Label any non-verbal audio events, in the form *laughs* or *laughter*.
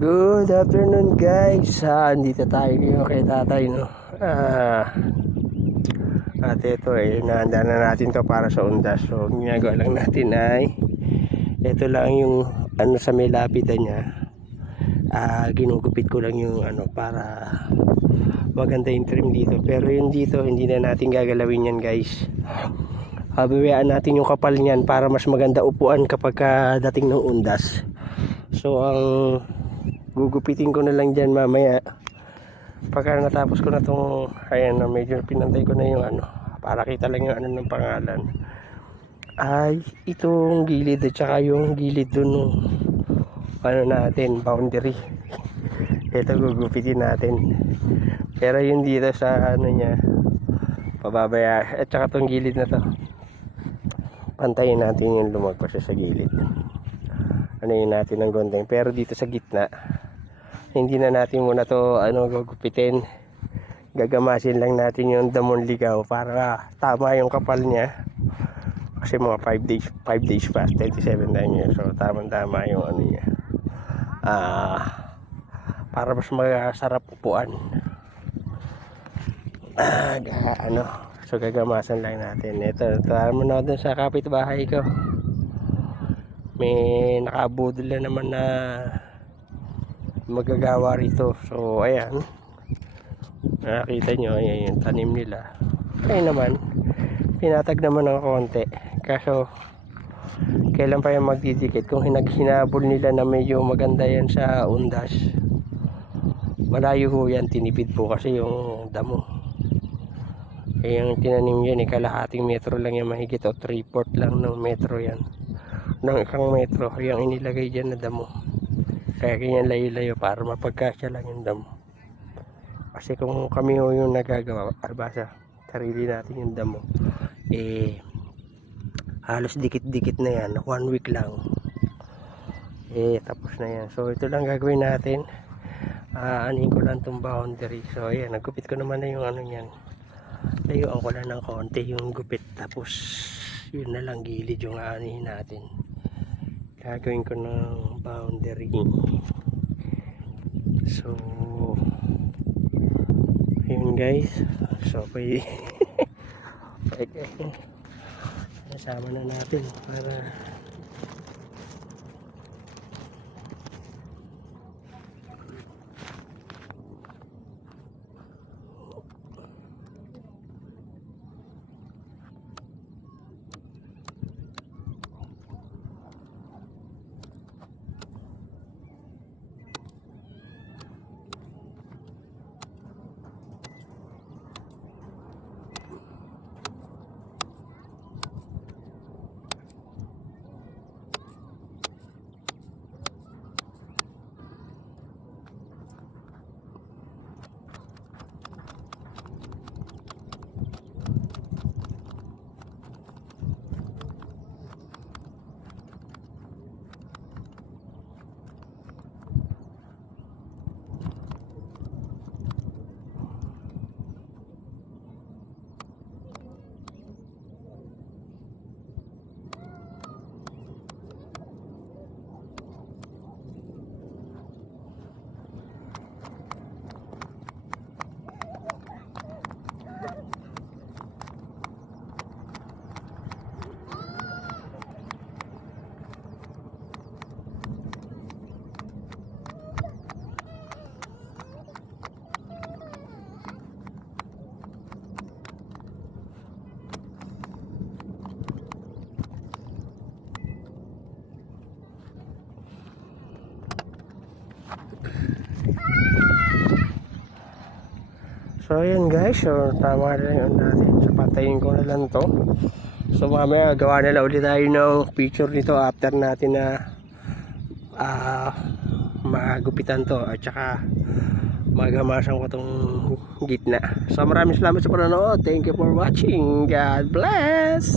Good afternoon guys. Ah, andito tayo ngayon kay tatay no. Ah, at ito eh, nahanda na natin to para sa undas. So, ginagawa lang natin ay ito lang yung ano sa may lapitan niya. Ah, ginugupit ko lang yung ano para maganda yung trim dito. Pero yung dito, hindi na natin gagalawin yan guys. Habiwaan natin yung kapal niyan para mas maganda upuan kapag dating ng undas. So ang gugupitin ko na lang dyan mamaya. Pagka natapos ko na tong ayan na medyo pinantay ko na yung ano para kita lang yung ano ng pangalan. Ay itong gilid at saka yung gilid dun nung ano natin boundary. Ito gugupitin natin. Pero yung dito sa ano niya pababaya. At saka tong gilid na to. Pantayin natin yung lumagpas sa gilid. Ano yun natin ng gondeng pero dito sa gitna hindi na natin muna to ano gugupitin. Gagamasin lang natin yung damon ligaw para tama yung kapal niya. Kasi mga 5 days 5 days pa 27 na niya so tama tama yung ano niya. Ah para mas masarap upuan. Ah ga- ano. So gagamasan lang natin. Ito ito mo na dun sa kapitbahay ko. May nakabudol na naman na magagawa rito. So ayan. Nakakita nyo ayan yung tanim nila. Kaya naman pinatag naman ng konti. Kaso kailan pa yung magdidikit kung hinaghinabol nila na medyo maganda yan sa undas? Malayo ho yan tinipid po kasi yung damo. Eh yung tinanim yan eh kalahating metro lang yan mahigit o 3 port lang ng metro yan. Ng isang metro yung inilagay dyan na damo kaya ganyan layo-layo para mapagkasya lang yung damo kasi kung kami ho yung nagagawa arbasa sarili natin yung damo eh halos dikit-dikit na yan. One week lang. Eh tapos na yan. So ito lang gagawin natin. Aanin ko lang itong boundary. So ayan nagupit ko naman na yung ano yan layuan ko lang ng konti yung gupit. Tapos yun na lang gilid yung aanihin natin gagawin ko ng boundary. So yun guys. So pwede pwede *laughs* nasama na natin para So ayan guys, so tama na yun natin. So patayin ko na lang to. So mamaya gawa nila ulit tayo ng picture nito after natin na ah magupitan to at saka magamasan ko tong gitna. So maraming salamat sa panonood. Thank you for watching. God bless!